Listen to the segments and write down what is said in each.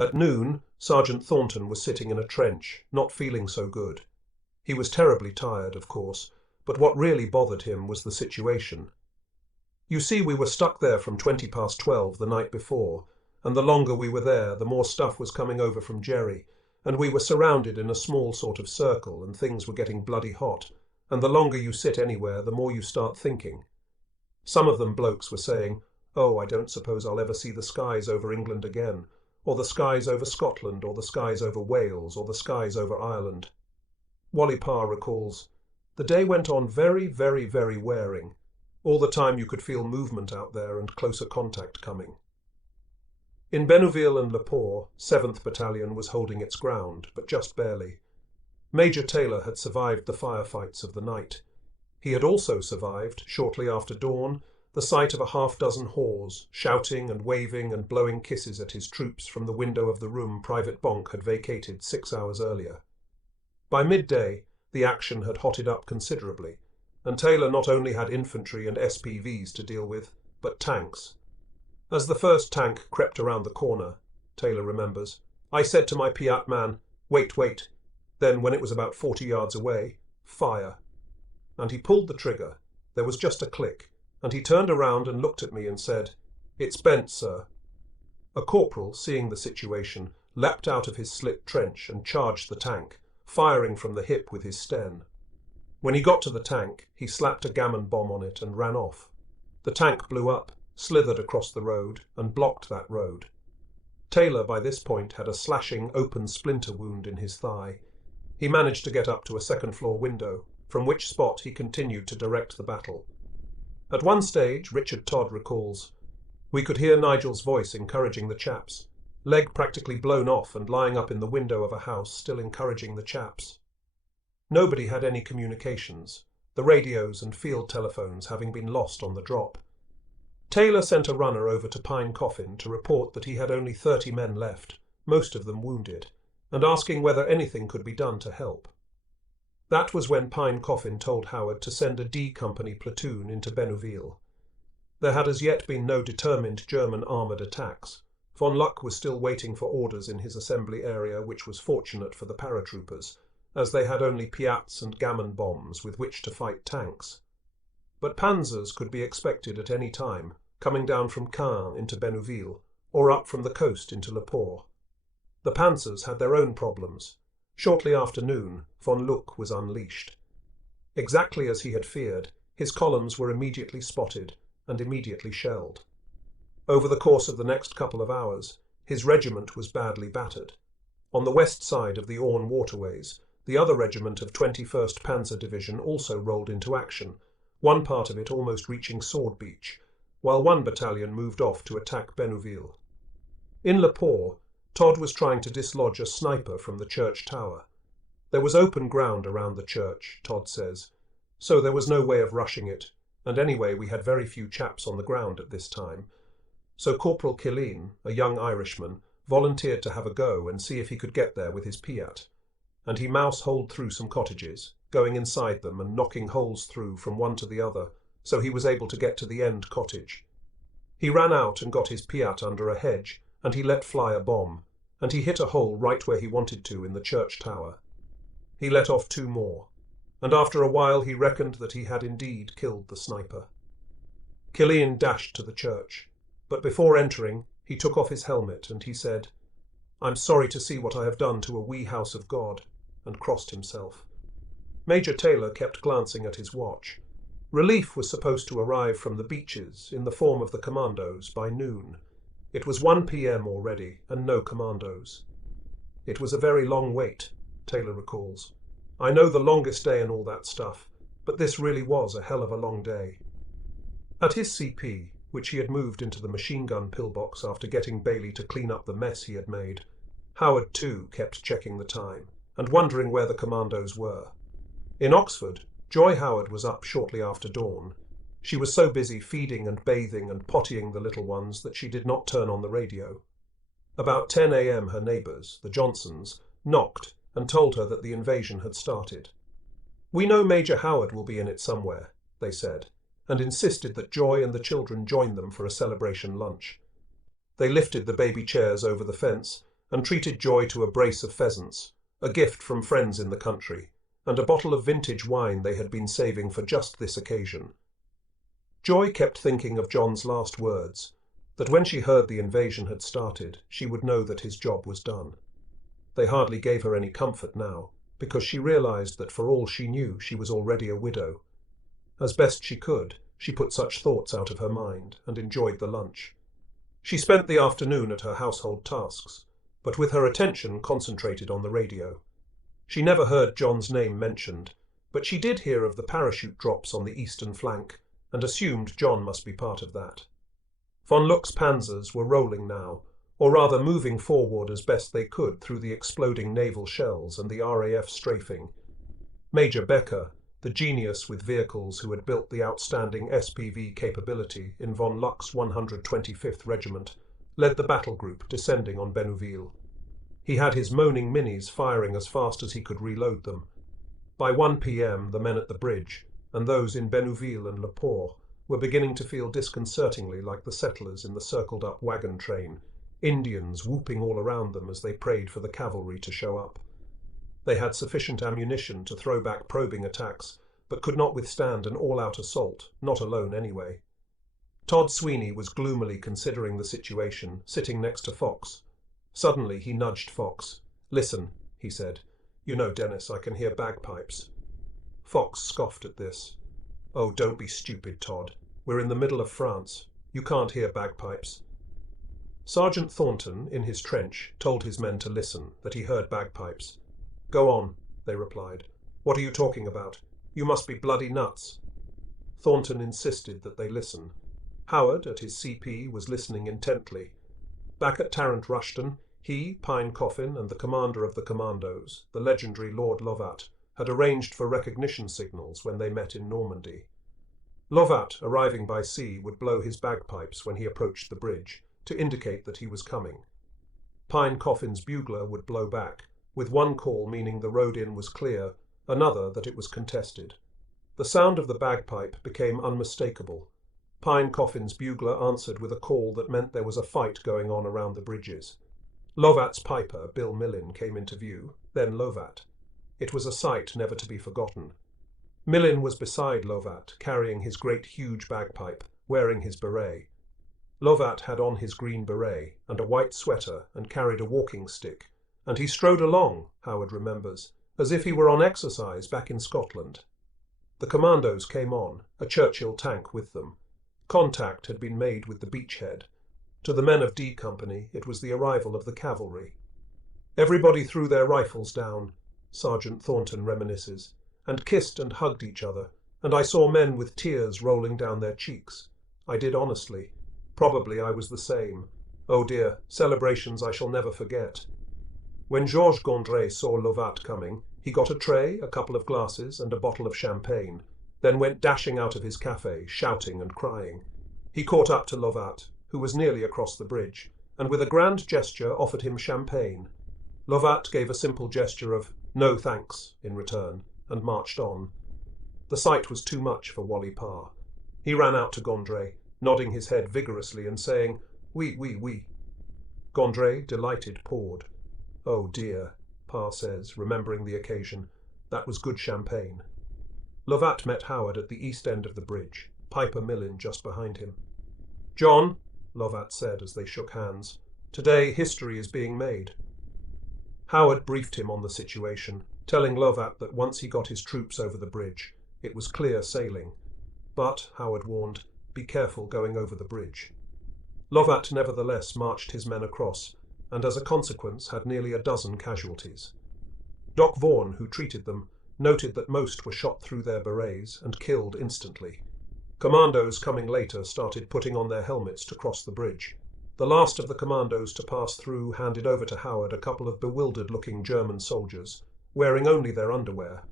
At noon, Sergeant Thornton was sitting in a trench, not feeling so good. He was terribly tired, of course, but what really bothered him was the situation. You see, we were stuck there from 12:20 the night before, and the longer we were there, the more stuff was coming over from Jerry, and we were surrounded in a small sort of circle, and things were getting bloody hot, and the longer you sit anywhere, the more you start thinking. Some of them blokes were saying, "Oh, I don't suppose I'll ever see the skies over England again, or the skies over Scotland, or the skies over Wales, or the skies over Ireland." Wally Parr recalls, "The day went on very, very, very wearing. All the time you could feel movement out there and closer contact coming." In Bénouville and Le Port, 7th Battalion was holding its ground, but just barely. Major Taylor had survived the firefights of the night. He had also survived, shortly after dawn, the sight of a half-dozen whores, shouting and waving and blowing kisses at his troops from the window of the room Private Bonk had vacated 6 hours earlier. By midday, the action had hotted up considerably, and Taylor not only had infantry and SPVs to deal with, but tanks. As the first tank crept around the corner, Taylor remembers, I said to my Piat man, "Wait, wait." Then, when it was about 40 yards away, "Fire." And he pulled the trigger. There was just a click, and he turned around and looked at me and said, "It's bent, sir." A corporal, seeing the situation, leapt out of his slit trench and charged the tank, firing from the hip with his Sten. When he got to the tank, he slapped a gammon bomb on it and ran off. The tank blew up, slithered across the road, and blocked that road. Taylor, by this point, had a slashing open splinter wound in his thigh. He managed to get up to a second-floor window, from which spot he continued to direct the battle. At one stage, Richard Todd recalls, we could hear Nigel's voice encouraging the chaps, leg practically blown off and lying up in the window of a house still encouraging the chaps. Nobody had any communications, the radios and field telephones having been lost on the drop. Taylor sent a runner over to Pine Coffin to report that he had only 30 men left, most of them wounded, and asking whether anything could be done to help. That was when Pine Coffin told Howard to send a D Company platoon into Bénouville. There had as yet been no determined German armoured attacks. Von Luck was still waiting for orders in his assembly area, which was fortunate for the paratroopers, as they had only Piats and gammon bombs with which to fight tanks. But panzers could be expected at any time, coming down from Caen into Bénouville, or up from the coast into Le Port. The panzers had their own problems. Shortly after noon, von Luck was unleashed. Exactly as he had feared, his columns were immediately spotted and immediately shelled. Over the course of the next couple of hours, his regiment was badly battered. On the west side of the Orne waterways, the other regiment of 21st Panzer Division also rolled into action, one part of it almost reaching Sword Beach, while one battalion moved off to attack Bénouville. In Le Port, Todd was trying to dislodge a sniper from the church tower. There was open ground around the church, Todd says, so there was no way of rushing it, and anyway we had very few chaps on the ground at this time. So Corporal Killeen, a young Irishman, volunteered to have a go and see if he could get there with his Piat, and he mouse-holed through some cottages, going inside them and knocking holes through from one to the other, so he was able to get to the end cottage. He ran out and got his Piat under a hedge, and he let fly a bomb, and he hit a hole right where he wanted to in the church tower. He let off 2 more, and after a while he reckoned that he had indeed killed the sniper. Killeen dashed to the church, but before entering, he took off his helmet and he said, "I'm sorry to see what I have done to a wee house of God," and crossed himself. Major Taylor kept glancing at his watch. Relief was supposed to arrive from the beaches in the form of the commandos by noon. It was 1 p.m. already, and no commandos. It was a very long wait, Taylor recalls. I know the longest day and all that stuff, but this really was a hell of a long day. At his CP, which he had moved into the machine gun pillbox after getting Bailey to clean up the mess he had made, Howard too kept checking the time, and wondering where the commandos were. In Oxford, Joy Howard was up shortly after dawn. She was so busy feeding and bathing and pottying the little ones that she did not turn on the radio. About 10 a.m. her neighbours, the Johnsons, knocked and told her that the invasion had started. "We know Major Howard will be in it somewhere," they said, and insisted that Joy and the children join them for a celebration lunch. They lifted the baby chairs over the fence, and treated Joy to a brace of pheasants, a gift from friends in the country, and a bottle of vintage wine they had been saving for just this occasion. Joy kept thinking of John's last words, that when she heard the invasion had started, she would know that his job was done. They hardly gave her any comfort now, because she realized that for all she knew, she was already a widow. As best she could, she put such thoughts out of her mind and enjoyed the lunch. She spent the afternoon at her household tasks, but with her attention concentrated on the radio. She never heard John's name mentioned, but she did hear of the parachute drops on the eastern flank, and assumed John must be part of that. Von Luck's panzers were rolling now, or rather moving forward as best they could through the exploding naval shells and the RAF strafing. Major Becker, the genius with vehicles who had built the outstanding SPV capability in von Luck's 125th Regiment, led the battle group descending on Bénouville. He had his moaning minis firing as fast as he could reload them. By 1 p.m. the men at the bridge, and those in Bénouville and Le Port, were beginning to feel disconcertingly like the settlers in the circled-up wagon train, Indians whooping all around them as they prayed for the cavalry to show up. They had sufficient ammunition to throw back probing attacks, but could not withstand an all-out assault, not alone anyway. Todd Sweeney was gloomily considering the situation, sitting next to Fox. Suddenly he nudged Fox. "Listen," he said. "You know, Dennis, I can hear bagpipes." Fox scoffed at this. "Oh, don't be stupid, Todd. We're in the middle of France. You can't hear bagpipes." Sergeant Thornton, in his trench, told his men to listen, that he heard bagpipes. "Go on," they replied. "What are you talking about? You must be bloody nuts." Thornton insisted that they listen. Howard, at his CP, was listening intently. Back at Tarrant Rushton, he, Pine Coffin, and the commander of the commandos, the legendary Lord Lovat, had arranged for recognition signals when they met in Normandy. Lovat, arriving by sea, would blow his bagpipes when he approached the bridge, to indicate that he was coming. Pine Coffin's bugler would blow back, with one call meaning the road in was clear, another that it was contested. The sound of the bagpipe became unmistakable. Pine Coffin's bugler answered with a call that meant there was a fight going on around the bridges. Lovat's piper, Bill Millin, came into view, then Lovat. It was a sight never to be forgotten. Millin was beside Lovat, carrying his great huge bagpipe, wearing his beret. Lovat had on his green beret and a white sweater and carried a walking stick, and he strode along, Howard remembers, as if he were on exercise back in Scotland. The commandos came on, a Churchill tank with them. Contact had been made with the beachhead. To the men of D Company, it was the arrival of the cavalry. "Everybody threw their rifles down," Sergeant Thornton reminisces, "and kissed and hugged each other, and I saw men with tears rolling down their cheeks. I did honestly. Probably I was the same. Oh dear, celebrations I shall never forget." When Georges Gondret saw Lovat coming, he got a tray, a couple of glasses, and a bottle of champagne, then went dashing out of his café, shouting and crying. He caught up to Lovat, who was nearly across the bridge, and with a grand gesture offered him champagne. Lovat gave a simple gesture of "no thanks" in return, and marched on. The sight was too much for Wally Parr. He ran out to Gondret, nodding his head vigorously and saying, "Oui, oui, oui." Gondret, delighted, poured. "Oh dear," Parr says, remembering the occasion. "That was good champagne." Lovat met Howard at the east end of the bridge, Piper Millin just behind him. "John," Lovat said as they shook hands, "today history is being made." Howard briefed him on the situation, telling Lovat that once he got his troops over the bridge, it was clear sailing. But, Howard warned, be careful going over the bridge. Lovat nevertheless marched his men across, and as a consequence had nearly a dozen casualties. Doc Vaughan, who treated them, noted that most were shot through their berets and killed instantly. Commandos coming later started putting on their helmets to cross the bridge. The last of the commandos to pass through handed over to Howard a couple of bewildered-looking German soldiers, wearing only their underwear.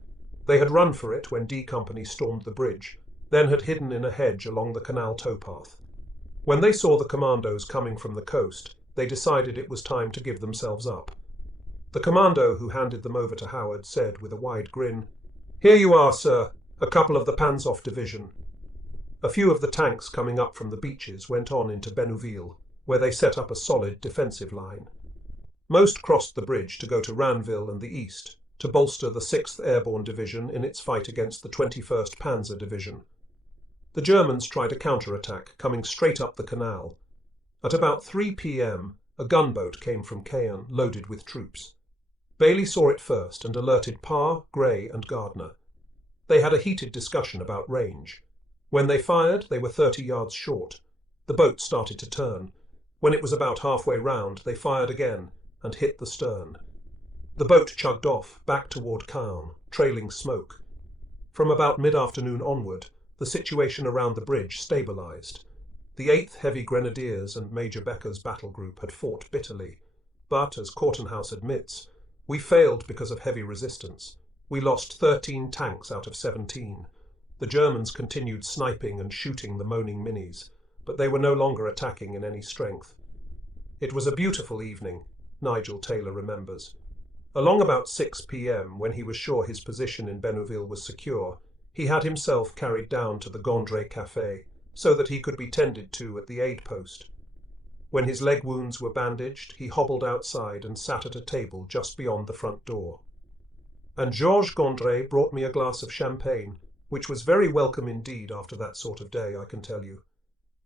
They had run for it when D Company stormed the bridge, then had hidden in a hedge along the canal towpath. When they saw the commandos coming from the coast, they decided it was time to give themselves up. The commando who handed them over to Howard said with a wide grin, "Here you are, sir, a couple of the Panzov division." A few of the tanks coming up from the beaches went on into Bénouville, where they set up a solid defensive line. Most crossed the bridge to go to Ranville and the east, to bolster the 6th Airborne Division in its fight against the 21st Panzer Division. The Germans tried a counter-attack, coming straight up the canal. At about 3 p.m, a gunboat came from Caen, loaded with troops. Bailey saw it first and alerted Parr, Gray and Gardner. They had a heated discussion about range. When they fired, they were 30 yards short. The boat started to turn. When it was about halfway round, they fired again and hit the stern. The boat chugged off, back toward Caen, trailing smoke. From about mid-afternoon onward, the situation around the bridge stabilized. The 8th Heavy Grenadiers and Major Becker's battle group had fought bitterly, but, as Kortenhouse admits, we failed because of heavy resistance. We lost 13 tanks out of 17. The Germans continued sniping and shooting the moaning minis, but they were no longer attacking in any strength. It was a beautiful evening, Nigel Taylor remembers. Along about 6 p.m, when he was sure his position in Bénouville was secure, he had himself carried down to the Gondry Café, so that he could be tended to at the aid post. When his leg wounds were bandaged, he hobbled outside and sat at a table just beyond the front door. And Georges Gondry brought me a glass of champagne, which was very welcome indeed after that sort of day, I can tell you.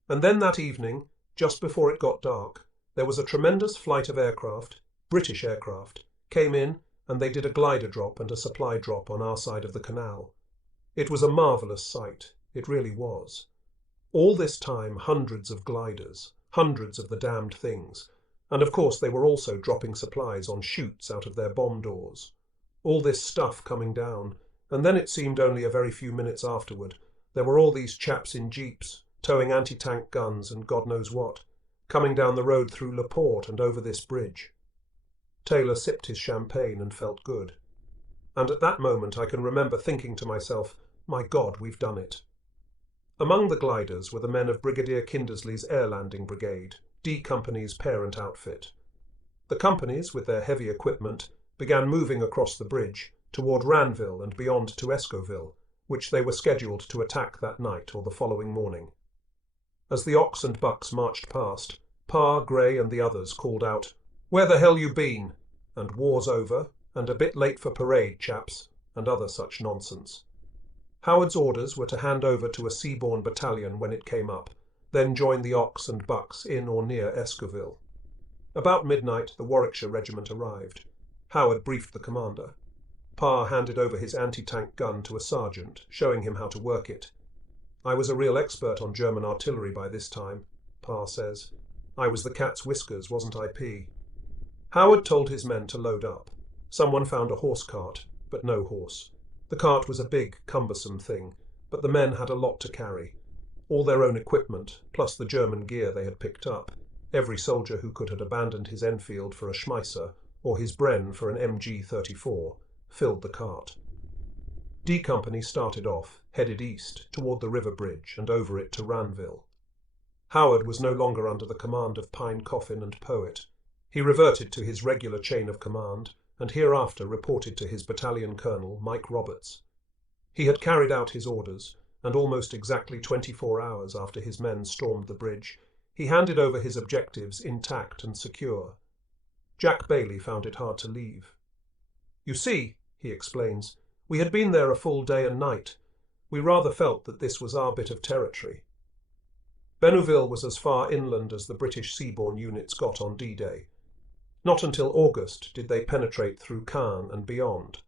And then that evening, just before it got dark, there was a tremendous flight of aircraft, British aircraft, came in, and they did a glider drop and a supply drop on our side of the canal. It was a marvellous sight, it really was. All this time, hundreds of gliders, hundreds of the damned things, and of course they were also dropping supplies on chutes out of their bomb doors. All this stuff coming down, and then it seemed only a very few minutes afterward, there were all these chaps in jeeps, towing anti-tank guns and God knows what, coming down the road through Le Port and over this bridge. Taylor sipped his champagne and felt good. And at that moment I can remember thinking to myself, my God, we've done it. Among the gliders were the men of Brigadier Kindersley's Air Landing Brigade, D Company's parent outfit. The companies, with their heavy equipment, began moving across the bridge, toward Ranville and beyond to Escoville, which they were scheduled to attack that night or the following morning. As the Ox and Bucks marched past, Parr, Gray and the others called out, "Where the hell you been?" and "War's over," and "A bit late for parade, chaps," and other such nonsense. Howard's orders were to hand over to a seaborne battalion when it came up, then join the Ox and Bucks in or near Escoville. About midnight the Warwickshire Regiment arrived. Howard briefed the commander. Parr handed over his anti-tank gun to a sergeant, showing him how to work it. "I was a real expert on German artillery by this time," Parr says. "I was the cat's whiskers, wasn't I, P?" Howard told his men to load up. Someone found a horse cart, but no horse. The cart was a big, cumbersome thing, but the men had a lot to carry. All their own equipment, plus the German gear they had picked up. Every soldier who could had abandoned his Enfield for a Schmeisser, or his Bren for an MG-34, filled the cart. D Company started off, headed east, toward the river bridge and over it to Ranville. Howard was no longer under the command of Pine Coffin and Poet. He reverted to his regular chain of command, and hereafter reported to his battalion colonel, Mike Roberts. He had carried out his orders, and almost exactly 24 hours after his men stormed the bridge, he handed over his objectives intact and secure. Jack Bailey found it hard to leave. "You see," he explains, "we had been there a full day and night. We rather felt that this was our bit of territory." Bénouville was as far inland as the British seaborne units got on D-Day. Not until August did they penetrate through Caen and beyond.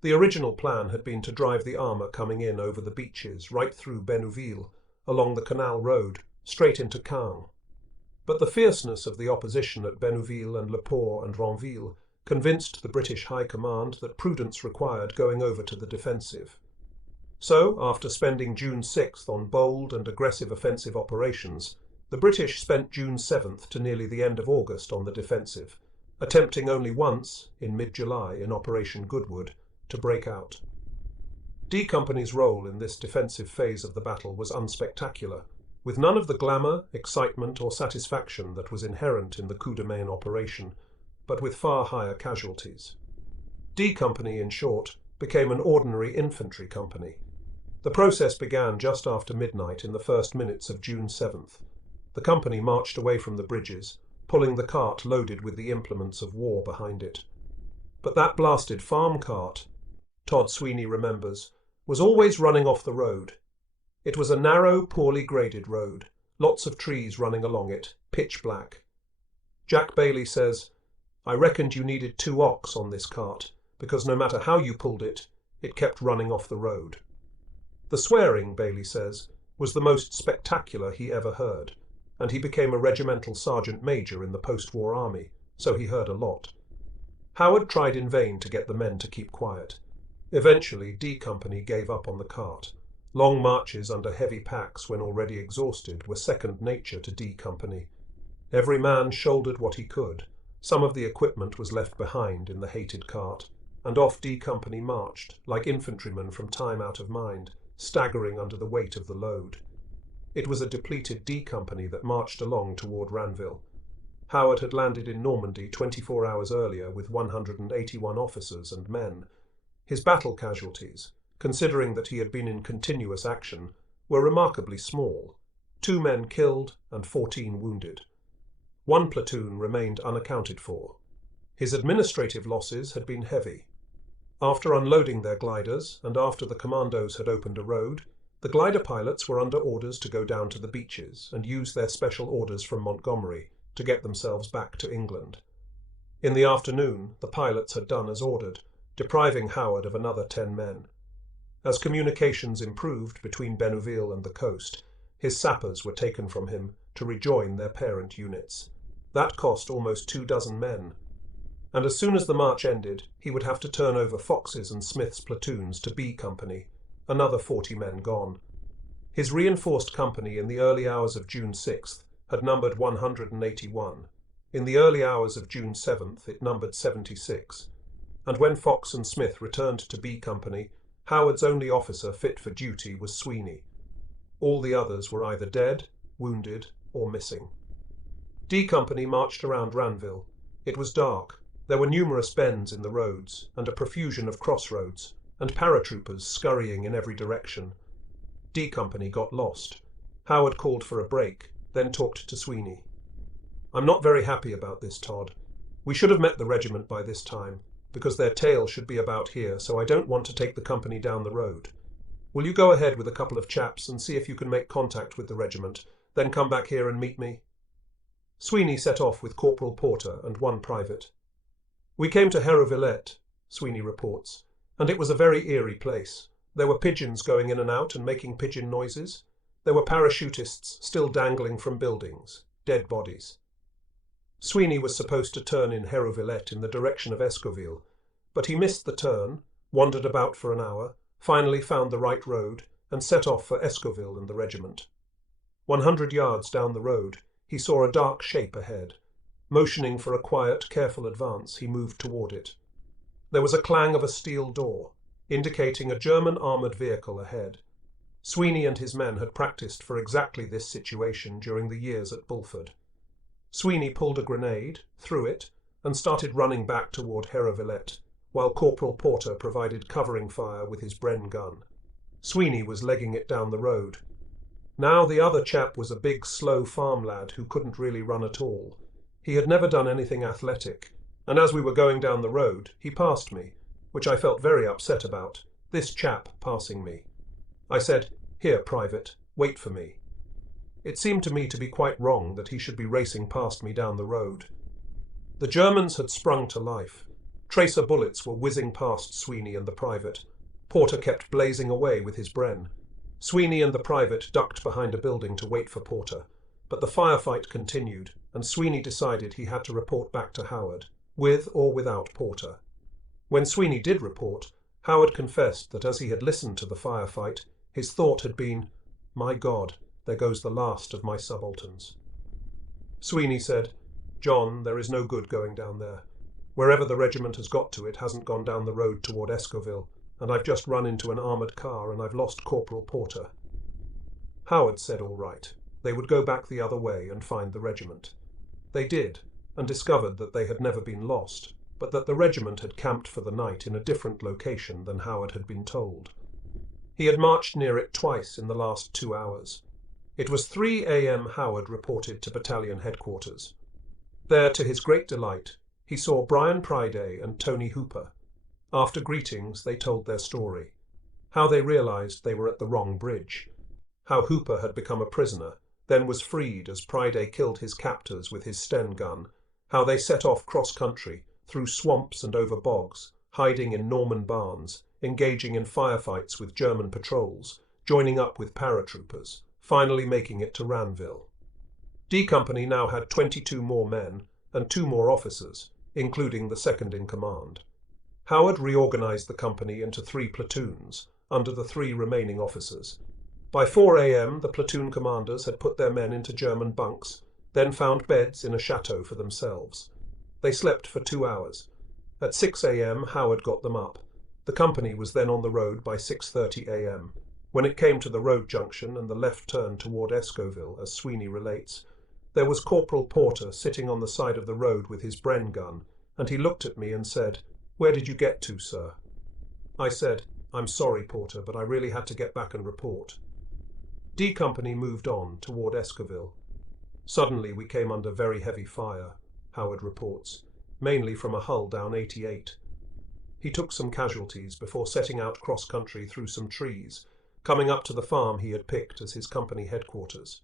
The original plan had been to drive the armour coming in over the beaches right through Bénouville, along the canal road, straight into Caen. But the fierceness of the opposition at Bénouville and Le Port and Ranville convinced the British High Command that prudence required going over to the defensive. So, after spending June 6th on bold and aggressive offensive operations, the British spent June 7th to nearly the end of August on the defensive, attempting only once, in mid-July in Operation Goodwood, to break out. D Company's role in this defensive phase of the battle was unspectacular, with none of the glamour, excitement or satisfaction that was inherent in the coup de main operation, but with far higher casualties. D Company, in short, became an ordinary infantry company. The process began just after midnight in the first minutes of June 7th. The company marched away from the bridges, pulling the cart loaded with the implements of war behind it. But that blasted farm cart, Todd Sweeney remembers, was always running off the road. It was a narrow, poorly graded road, lots of trees running along it, pitch black. Jack Bailey says, "I reckoned you needed 2 ox on this cart, because no matter how you pulled it, it kept running off the road." The swearing, Bailey says, was the most spectacular he ever heard, and he became a regimental sergeant major in the post-war army, so he heard a lot. Howard tried in vain to get the men to keep quiet. Eventually, D Company gave up on the cart. Long marches under heavy packs when already exhausted were second nature to D Company. Every man shouldered what he could. Some of the equipment was left behind in the hated cart, and off D Company marched, like infantrymen from time out of mind, staggering under the weight of the load. It was a depleted D Company that marched along toward Ranville. Howard had landed in Normandy 24 hours earlier with 181 officers and men. His battle casualties, considering that he had been in continuous action, were remarkably small: 2 men killed and 14 wounded. 1 platoon remained unaccounted for. His administrative losses had been heavy. After unloading their gliders, and after the commandos had opened a road, the glider pilots were under orders to go down to the beaches and use their special orders from Montgomery to get themselves back to England. In the afternoon, the pilots had done as ordered, depriving Howard of another 10 men. As communications improved between Benouville and the coast, his sappers were taken from him to rejoin their parent units. That cost almost 24 men. And as soon as the march ended, he would have to turn over Fox's and Smith's platoons to B Company, another 40 men gone. His reinforced company in the early hours of June 6th had numbered 181. In the early hours of June 7th it numbered 76. And when Fox and Smith returned to B Company, Howard's only officer fit for duty was Sweeney. All the others were either dead, wounded, or missing. D Company marched around Ranville. It was dark. There were numerous bends in the roads, and a profusion of crossroads, and paratroopers scurrying in every direction. D Company got lost. Howard called for a break, then talked to Sweeney. "I'm not very happy about this, Todd. We should have met the regiment by this time, because their tail should be about here, so I don't want to take the company down the road. Will you go ahead with a couple of chaps and see if you can make contact with the regiment, then come back here and meet me?" Sweeney set off with Corporal Porter and 1 private. "We came to Hérouvillette," Sweeney reports, "and it was a very eerie place. There were pigeons going in and out and making pigeon noises. There were parachutists still dangling from buildings, dead bodies." Sweeney was supposed to turn in Hérouvillette in the direction of Escoville, but he missed the turn, wandered about for an hour, finally found the right road, and set off for Escoville and the regiment. 100 yards down the road, he saw a dark shape ahead. Motioning for a quiet, careful advance, he moved toward it. There was a clang of a steel door, indicating a German armoured vehicle ahead. Sweeney and his men had practiced for exactly this situation during the years at Bulford. Sweeney pulled a grenade, threw it, and started running back toward Hérouvillette, while Corporal Porter provided covering fire with his Bren gun. Sweeney was legging it down the road. Now the other chap was a big, slow farm lad who couldn't really run at all. He had never done anything athletic, and as we were going down the road, he passed me, which I felt very upset about, this chap passing me. I said, "Here, Private, wait for me." It seemed to me to be quite wrong that he should be racing past me down the road. The Germans had sprung to life. Tracer bullets were whizzing past Sweeney and the private. Porter kept blazing away with his Bren. Sweeney and the private ducked behind a building to wait for Porter, but the firefight continued, and Sweeney decided he had to report back to Howard, with or without Porter. When Sweeney did report, Howard confessed that as he had listened to the firefight, his thought had been, "My God, there goes the last of my subalterns." Sweeney said, "John, there is no good going down there. Wherever the regiment has got to, it hasn't gone down the road toward Escoville, and I've just run into an armoured car and I've lost Corporal Porter." Howard said all right. They would go back the other way and find the regiment. They did, and discovered that they had never been lost, but that the regiment had camped for the night in a different location than Howard had been told. He had marched near it twice in the last 2 hours. It was 3 a.m. Howard reported to battalion headquarters. There, to his great delight, he saw Brian Priday and Tony Hooper. After greetings, they told their story. How they realized they were at the wrong bridge. How Hooper had become a prisoner, then was freed as Priday killed his captors with his Sten gun. How they set off cross-country, through swamps and over bogs, hiding in Norman barns, engaging in firefights with German patrols, joining up with paratroopers, finally making it to Ranville. D Company now had 22 more men and 2 more officers, including the second in command. Howard reorganized the company into 3 platoons, under the 3 remaining officers. By 4 a.m. the platoon commanders had put their men into German bunks, then found beds in a chateau for themselves. They slept for 2 hours. At 6 a.m. Howard got them up. The company was then on the road by 6:30 a.m. When it came to the road junction and the left turn toward Escoville, as Sweeney relates, there was Corporal Porter sitting on the side of the road with his Bren gun, and he looked at me and said, "Where did you get to, sir?" I said, "I'm sorry, Porter, but I really had to get back and report." D Company moved on toward Escoville. Suddenly we came under very heavy fire, Howard reports, mainly from a hull down 88. He took some casualties before setting out cross-country through some trees, coming up to the farm he had picked as his company headquarters.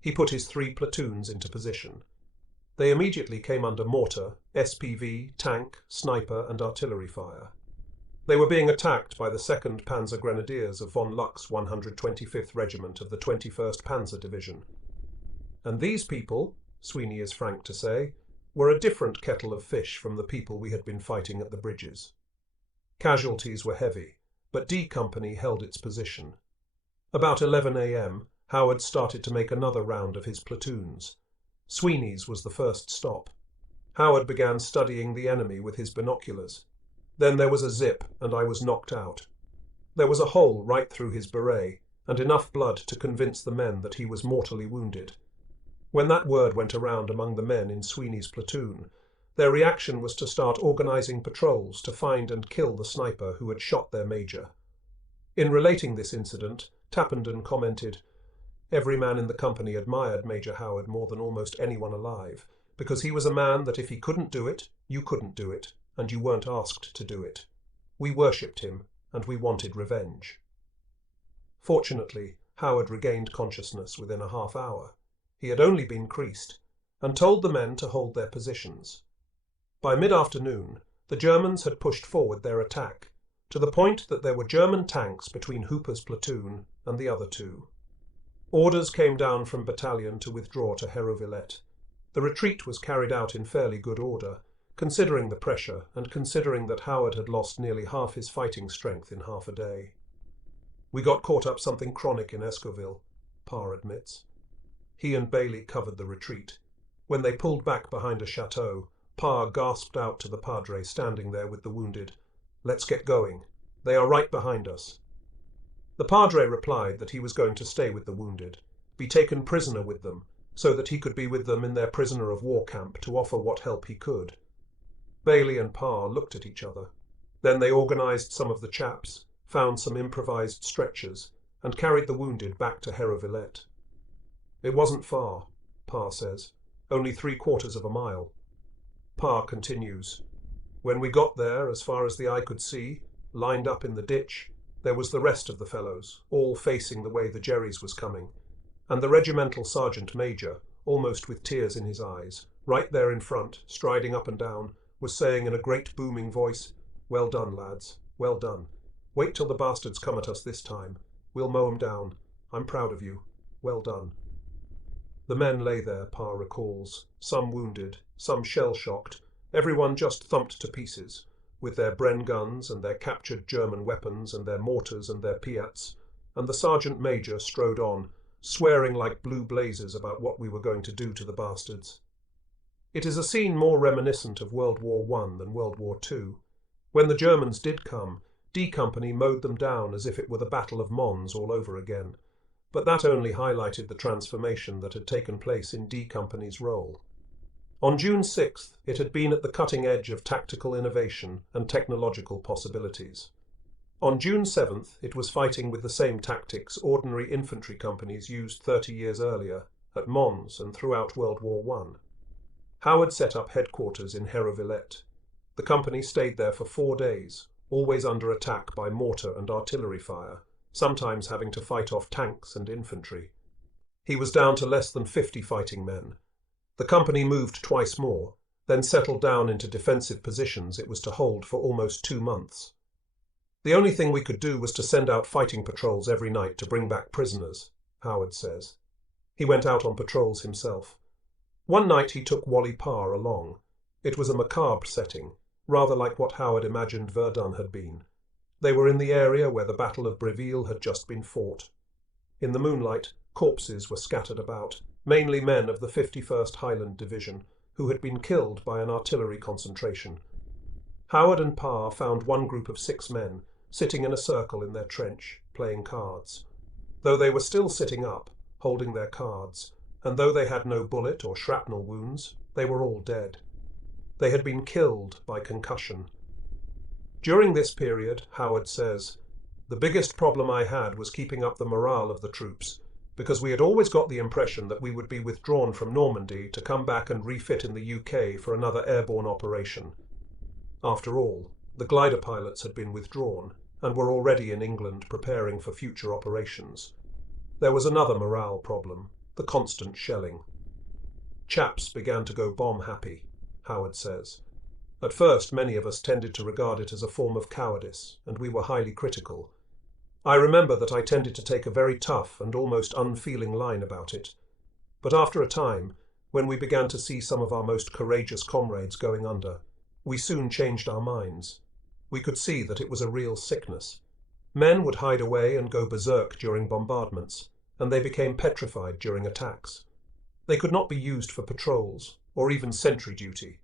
He put his 3 platoons into position. They immediately came under mortar, SPV, tank, sniper and artillery fire. They were being attacked by the 2nd Panzer Grenadiers of von Luck's 125th Regiment of the 21st Panzer Division. And these people, Sweeney is frank to say, were a different kettle of fish from the people we had been fighting at the bridges. Casualties were heavy, but D Company held its position. About 11 a.m., Howard started to make another round of his platoons. Sweeney's was the first stop. Howard began studying the enemy with his binoculars. Then there was a zip, and I was knocked out. There was a hole right through his beret, and enough blood to convince the men that he was mortally wounded. When that word went around among the men in Sweeney's platoon, their reaction was to start organizing patrols to find and kill the sniper who had shot their major. In relating this incident, Tappenden commented, "Every man in the company admired Major Howard more than almost anyone alive, because he was a man that if he couldn't do it, you couldn't do it, and you weren't asked to do it. We worshipped him, and we wanted revenge." Fortunately, Howard regained consciousness within a half hour. He had only been creased, and told the men to hold their positions. By mid-afternoon, the Germans had pushed forward their attack, to the point that there were German tanks between Hooper's platoon and the other 2. Orders came down from battalion to withdraw to Hérouvillette. The retreat was carried out in fairly good order, considering the pressure and considering that Howard had lost nearly half his fighting strength in half a day. "We got caught up something chronic in Escoville," Parr admits. He and Bailey covered the retreat. When they pulled back behind a chateau, Parr gasped out to the padre standing there with the wounded, "Let's get going. They are right behind us." The padre replied that he was going to stay with the wounded, be taken prisoner with them, so that he could be with them in their prisoner of war camp to offer what help he could. Bailey and Parr looked at each other. Then they organized some of the chaps, found some improvised stretchers, and carried the wounded back to Hérouvillette. "It wasn't far," Parr says, "only 3/4 of a mile." Parr continues, "When we got there, as far as the eye could see, lined up in the ditch, there was the rest of the fellows, all facing the way the Jerry's was coming, and the regimental sergeant major, almost with tears in his eyes, right there in front, striding up and down, was saying in a great booming voice, 'Well done, lads, well done. Wait till the bastards come at us this time. We'll mow 'em down. I'm proud of you. Well done.'" The men lay there, Parr recalls, some wounded, some shell-shocked, everyone just thumped to pieces, with their Bren guns and their captured German weapons and their mortars and their Piats, and the sergeant major strode on, swearing like blue blazes about what we were going to do to the bastards. It is a scene more reminiscent of World War I than World War II. When the Germans did come, D Company mowed them down as if it were the Battle of Mons all over again. But that only highlighted the transformation that had taken place in D Company's role. On June 6th, it had been at the cutting edge of tactical innovation and technological possibilities. On June 7th, it was fighting with the same tactics ordinary infantry companies used 30 years earlier, at Mons and throughout World War I. Howard set up headquarters in Hérouvillette. The company stayed there for 4 days, always under attack by mortar and artillery fire, sometimes having to fight off tanks and infantry. He was down to less than 50 fighting men. The company moved twice more, then settled down into defensive positions it was to hold for almost 2 months. The only thing we could do was to send out fighting patrols every night to bring back prisoners, Howard says. He went out on patrols himself. One night he took Wally Parr along. It was a macabre setting, rather like what Howard imagined Verdun had been. They were in the area where the Battle of Breville had just been fought. In the moonlight, corpses were scattered about, mainly men of the 51st Highland Division, who had been killed by an artillery concentration. Howard and Parr found one group of 6 men, sitting in a circle in their trench, playing cards. Though they were still sitting up, holding their cards, and though they had no bullet or shrapnel wounds, they were all dead. They had been killed by concussion. During this period, Howard says, the biggest problem I had was keeping up the morale of the troops, because we had always got the impression that we would be withdrawn from Normandy to come back and refit in the UK for another airborne operation. After all, the glider pilots had been withdrawn and were already in England preparing for future operations. There was another morale problem, the constant shelling. Chaps began to go bomb-happy, Howard says. At first, many of us tended to regard it as a form of cowardice, and we were highly critical. I remember that I tended to take a very tough and almost unfeeling line about it. But after a time, when we began to see some of our most courageous comrades going under, we soon changed our minds. We could see that it was a real sickness. Men would hide away and go berserk during bombardments, and they became petrified during attacks. They could not be used for patrols, or even sentry duty,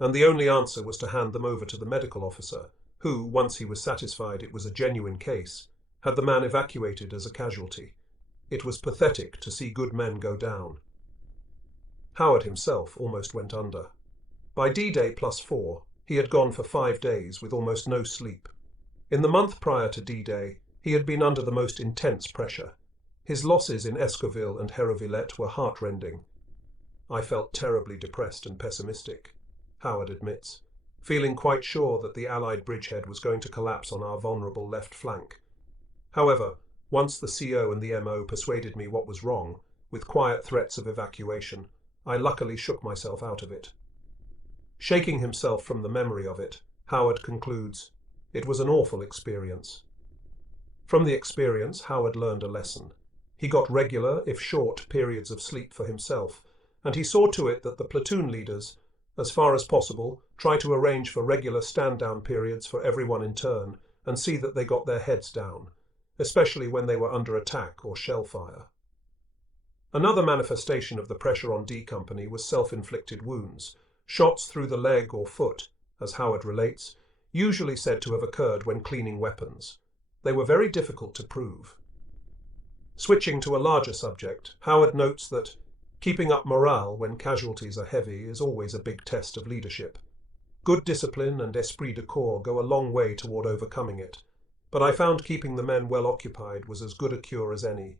and the only answer was to hand them over to the medical officer, who, once he was satisfied it was a genuine case, had the man evacuated as a casualty. It was pathetic to see good men go down. Howard himself almost went under. By D-Day +4, he had gone for 5 days with almost no sleep. In the month prior to D-Day, he had been under the most intense pressure. His losses in Escoville and Hérouvillette were heartrending. I felt terribly depressed and pessimistic, Howard admits, feeling quite sure that the Allied bridgehead was going to collapse on our vulnerable left flank. However, once the CO and the MO persuaded me what was wrong, with quiet threats of evacuation, I luckily shook myself out of it. Shaking himself from the memory of it, Howard concludes, "It was an awful experience." From the experience, Howard learned a lesson. He got regular, if short, periods of sleep for himself, and he saw to it that the platoon leaders, as far as possible, try to arrange for regular stand-down periods for everyone in turn and see that they got their heads down, especially when they were under attack or shell fire. Another manifestation of the pressure on D Company was self-inflicted wounds, shots through the leg or foot, as Howard relates, usually said to have occurred when cleaning weapons. They were very difficult to prove. Switching to a larger subject, Howard notes that keeping up morale when casualties are heavy is always a big test of leadership. Good discipline and esprit de corps go a long way toward overcoming it, but I found keeping the men well occupied was as good a cure as any.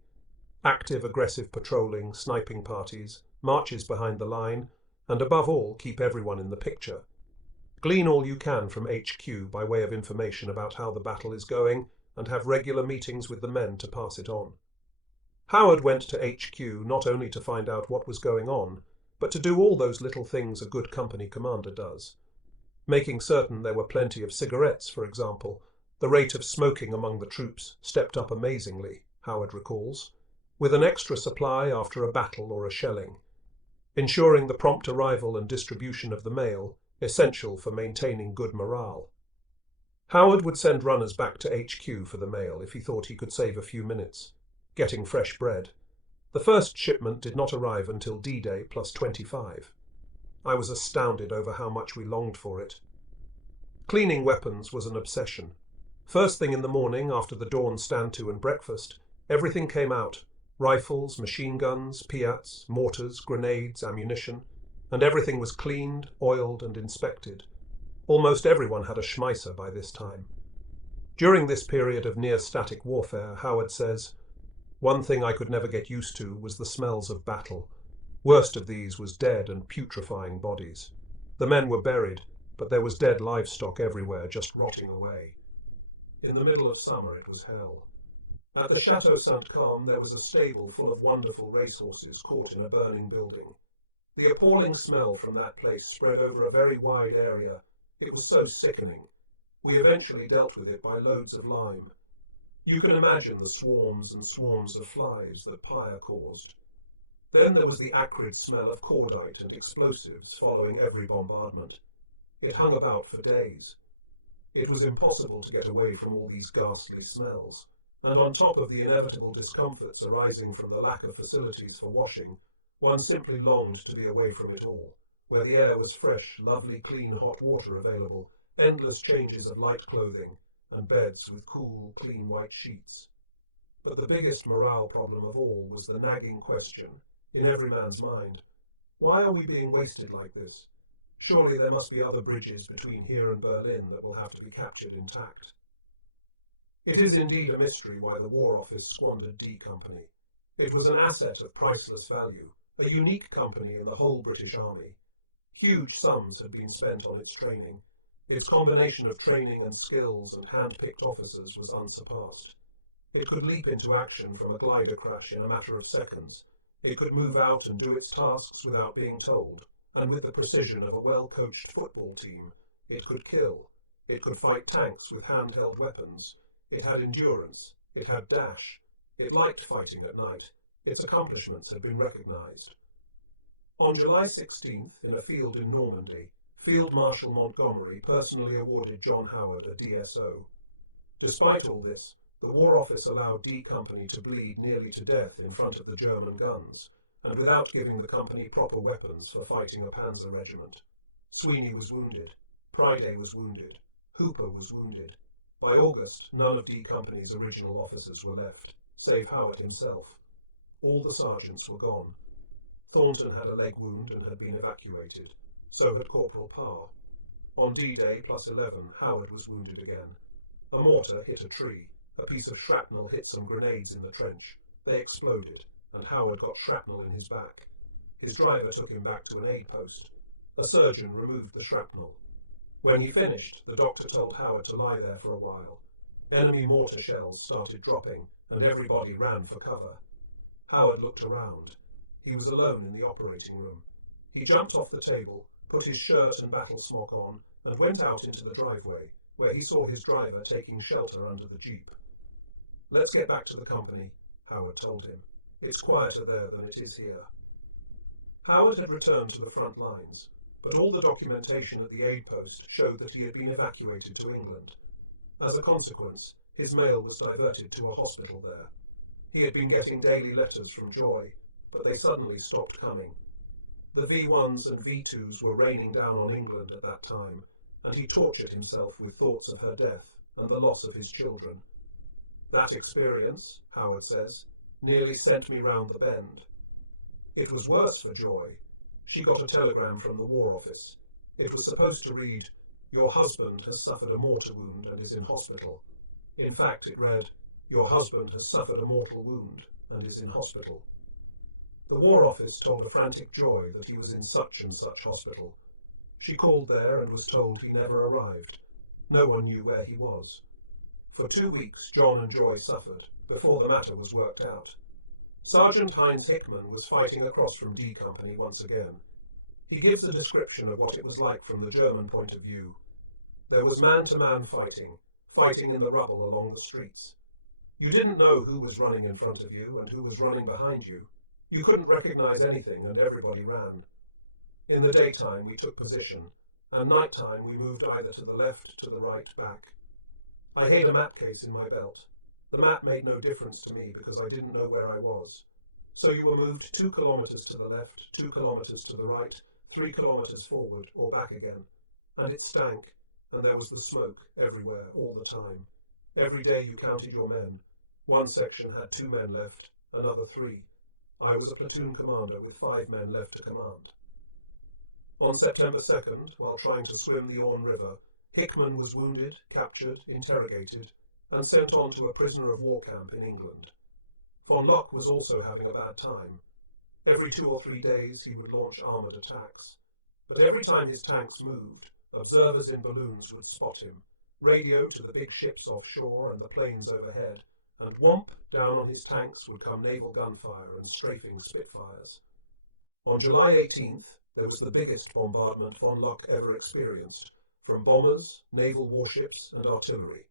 Active, aggressive patrolling, sniping parties, marches behind the line, and above all, keep everyone in the picture. Glean all you can from HQ by way of information about how the battle is going, and have regular meetings with the men to pass it on. Howard went to HQ not only to find out what was going on, but to do all those little things a good company commander does. Making certain there were plenty of cigarettes, for example. The rate of smoking among the troops stepped up amazingly, Howard recalls, with an extra supply after a battle or a shelling. Ensuring the prompt arrival and distribution of the mail, essential for maintaining good morale. Howard would send runners back to HQ for the mail if he thought he could save a few minutes. Getting fresh bread. The first shipment did not arrive until D-Day +25. I was astounded over how much we longed for it. Cleaning weapons was an obsession. First thing in the morning, after the dawn stand-to and breakfast, everything came out. Rifles, machine guns, Piats, mortars, grenades, ammunition, and everything was cleaned, oiled, and inspected. Almost everyone had a Schmeisser by this time. During this period of near-static warfare, Howard says, "One thing I could never get used to was the smells of battle. Worst of these was dead and putrefying bodies. The men were buried, but there was dead livestock everywhere, just rotting away. In the middle of summer it was hell. At the Chateau Saint-Carme there was a stable full of wonderful racehorses caught in a burning building. The appalling smell from that place spread over a very wide area. It was so sickening. We eventually dealt with it by loads of lime. You can imagine the swarms and swarms of flies that fire caused. Then there was the acrid smell of cordite and explosives following every bombardment. It hung about for days. It was impossible to get away from all these ghastly smells, and on top of the inevitable discomforts arising from the lack of facilities for washing, one simply longed to be away from it all, where the air was fresh, lovely, clean, hot water available, endless changes of light clothing, and beds with cool, clean white sheets. But the biggest morale problem of all was the nagging question, in every man's mind, why are we being wasted like this? Surely there must be other bridges between here and Berlin that will have to be captured intact. It is indeed a mystery why the War Office squandered D Company. It was an asset of priceless value, a unique company in the whole British Army. Huge sums had been spent on its training. Its combination of training and skills and hand-picked officers was unsurpassed. It could leap into action from a glider crash in a matter of seconds. It could move out and do its tasks without being told, and with the precision of a well-coached football team, it could kill. It could fight tanks with handheld weapons. It had endurance. It had dash. It liked fighting at night. Its accomplishments had been recognized. On July 16th, in a field in Normandy, Field Marshal Montgomery personally awarded John Howard a DSO. Despite all this, the War Office allowed D Company to bleed nearly to death in front of the German guns, and without giving the company proper weapons for fighting a panzer regiment. Sweeney was wounded. Priday was wounded. Hooper was wounded. By August, none of D Company's original officers were left, save Howard himself. All the sergeants were gone. Thornton had a leg wound and had been evacuated. So had Corporal Parr. On D-Day +11, Howard was wounded again. A mortar hit a tree. A piece of shrapnel hit some grenades in the trench. They exploded, and Howard got shrapnel in his back. His driver took him back to an aid post. A surgeon removed the shrapnel. When he finished, the doctor told Howard to lie there for a while. Enemy mortar shells started dropping, and everybody ran for cover. Howard looked around. He was alone in the operating room. He jumped off the table, put his shirt and battle smock on, and went out into the driveway, where he saw his driver taking shelter under the jeep. "Let's get back to the company," Howard told him. "It's quieter there than it is here." Howard had returned to the front lines, but all the documentation at the aid post showed that he had been evacuated to England. As a consequence, his mail was diverted to a hospital there. He had been getting daily letters from Joy, but they suddenly stopped coming. The V1s and V2s were raining down on England at that time, and he tortured himself with thoughts of her death and the loss of his children. "That experience," Howard says, "nearly sent me round the bend." It was worse for Joy. She got a telegram from the War Office. It was supposed to read, "Your husband has suffered a mortar wound and is in hospital." In fact, it read, "Your husband has suffered a mortal wound and is in hospital." The War Office told a frantic Joy that he was in such and such hospital. She called there and was told he never arrived. No one knew where he was. For 2 weeks, John and Joy suffered, before the matter was worked out. Sergeant Heinz Hickman was fighting across from D Company once again. He gives a description of what it was like from the German point of view. There was man-to-man fighting, fighting in the rubble along the streets. You didn't know who was running in front of you and who was running behind you. You couldn't recognize anything and everybody ran. In the daytime we took position, and nighttime we moved either to the left, to the right, back. I had a map case in my belt. The map made no difference to me because I didn't know where I was. So you were moved 2 kilometers to the left, 2 kilometers to the right, 3 kilometers forward or back again. And it stank, and there was the smoke everywhere, all the time. Every day you counted your men. One section had 2 men left, another 3. I was a platoon commander with 5 men left to command. On September 2nd, while trying to swim the Orne River, Hickman was wounded, captured, interrogated, and sent on to a prisoner of war camp in England. Von Locke was also having a bad time. Every 2 or 3 days he would launch armoured attacks. But every time his tanks moved, observers in balloons would spot him, radio to the big ships offshore and the planes overhead, and whomp, down on his tanks would come naval gunfire and strafing Spitfires. On July 18th, there was the biggest bombardment von Luck ever experienced, from bombers, naval warships, and artillery.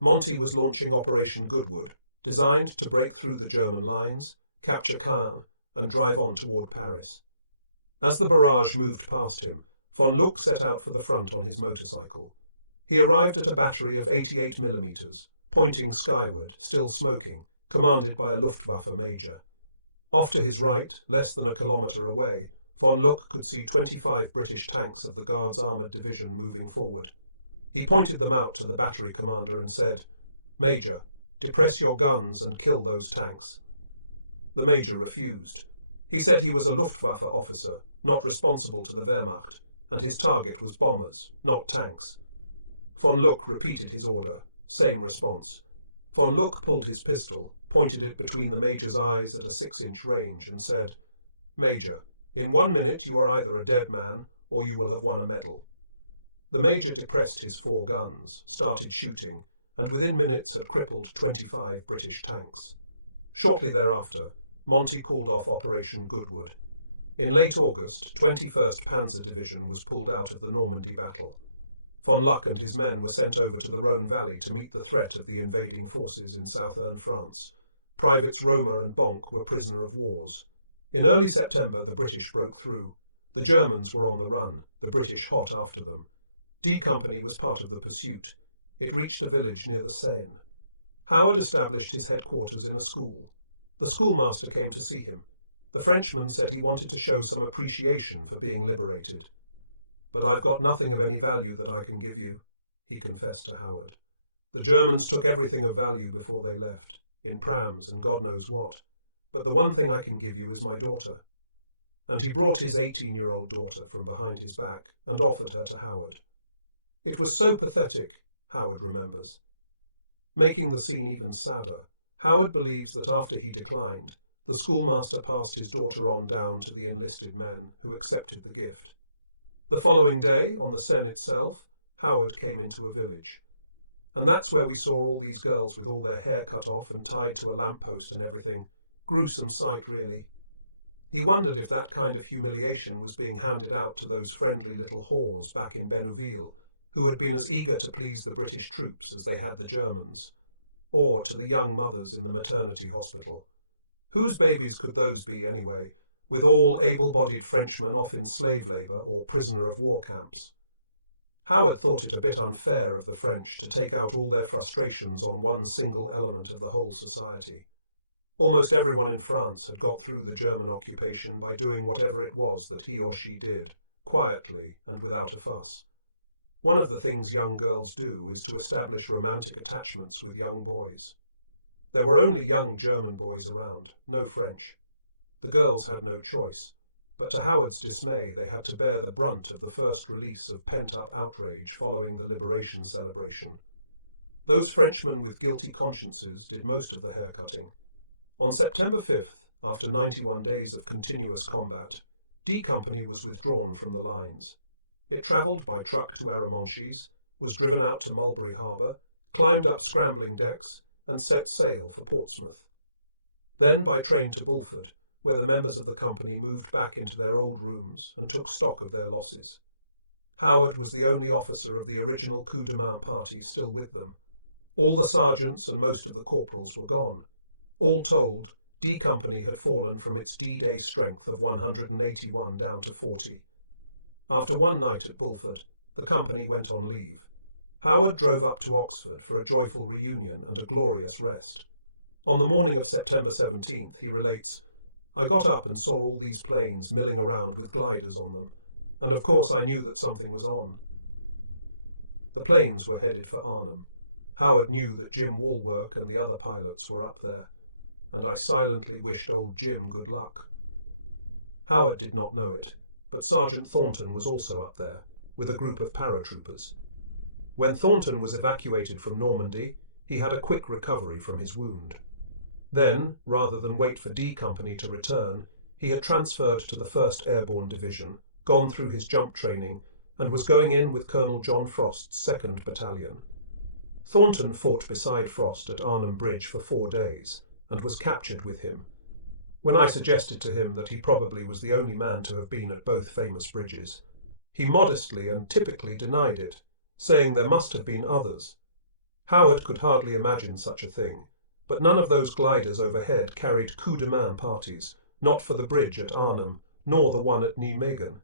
Monty was launching Operation Goodwood, designed to break through the German lines, capture Caen, and drive on toward Paris. As the barrage moved past him, von Luck set out for the front on his motorcycle. He arrived at a battery of 88 millimeters, pointing skyward, still smoking, commanded by a Luftwaffe major. Off to his right, less than a kilometre away, von Luck could see 25 British tanks of the Guards' armoured division moving forward. He pointed them out to the battery commander and said, "Major, depress your guns and kill those tanks." The major refused. He said he was a Luftwaffe officer, not responsible to the Wehrmacht, and his target was bombers, not tanks. Von Luck repeated his order. Same response. Von Luck pulled his pistol, pointed it between the major's eyes at a 6-inch range, and said, "Major, in 1 minute you are either a dead man or you will have won a medal." The major depressed his 4 guns, started shooting, and within minutes had crippled 25 British tanks. Shortly thereafter, Monty called off Operation Goodwood. In late August, 21st Panzer Division was pulled out of the Normandy battle. Von Luck and his men were sent over to the Rhone Valley to meet the threat of the invading forces in southern France. Privates Romer and Bonk were prisoner of wars. In early September, the British broke through. The Germans were on the run, the British hot after them. D Company was part of the pursuit. It reached a village near the Seine. Howard established his headquarters in a school. The schoolmaster came to see him. The Frenchman said he wanted to show some appreciation for being liberated. "But I've got nothing of any value that I can give you," he confessed to Howard. "The Germans took everything of value before they left, in prams and God knows what. But the one thing I can give you is my daughter." And he brought his 18-year-old daughter from behind his back and offered her to Howard. It was so pathetic, Howard remembers. Making the scene even sadder, Howard believes that after he declined, the schoolmaster passed his daughter on down to the enlisted men, who accepted the gift. The following day, on the Seine itself, Howard came into a village. And that's where we saw all these girls with all their hair cut off and tied to a lamppost and everything. Gruesome sight, really. He wondered if that kind of humiliation was being handed out to those friendly little whores back in Bénouville, who had been as eager to please the British troops as they had the Germans, or to the young mothers in the maternity hospital. Whose babies could those be, anyway, with all able-bodied Frenchmen off in slave labour or prisoner of war camps? Howard thought it a bit unfair of the French to take out all their frustrations on one single element of the whole society. Almost everyone in France had got through the German occupation by doing whatever it was that he or she did, quietly and without a fuss. One of the things young girls do is to establish romantic attachments with young boys. There were only young German boys around, no French. The girls had no choice, but to Howard's dismay they had to bear the brunt of the first release of pent-up outrage following the liberation celebration. Those Frenchmen with guilty consciences did most of the haircutting. On September 5th, after 91 days of continuous combat, D Company was withdrawn from the lines. It travelled by truck to Arromanches, was driven out to Mulberry Harbour, climbed up scrambling decks, and set sail for Portsmouth. Then by train to Bulford, where the members of the company moved back into their old rooms and took stock of their losses. Howard was the only officer of the original coup de main party still with them. All the sergeants and most of the corporals were gone. All told, D Company had fallen from its D-Day strength of 181 down to 40. After one night at Bulford, the company went on leave. Howard drove up to Oxford for a joyful reunion and a glorious rest. On the morning of September 17th, he relates, "I got up and saw all these planes milling around with gliders on them, and of course I knew that something was on." The planes were headed for Arnhem. Howard knew that Jim Walwork and the other pilots were up there, and I silently wished old Jim good luck. Howard did not know it, but Sergeant Thornton was also up there, with a group of paratroopers. When Thornton was evacuated from Normandy, he had a quick recovery from his wound. Then, rather than wait for D Company to return, He had transferred to the 1st Airborne Division, gone through his jump training, and was going in with Colonel John Frost's 2nd Battalion. Thornton fought beside Frost at Arnhem Bridge for 4 days, and was captured with him. When I suggested to him that he probably was the only man to have been at both famous bridges, he modestly and typically denied it, saying there must have been others. Howard could hardly imagine such a thing, but none of those gliders overhead carried coup de main parties, not for the bridge at Arnhem, nor the one at Nijmegen.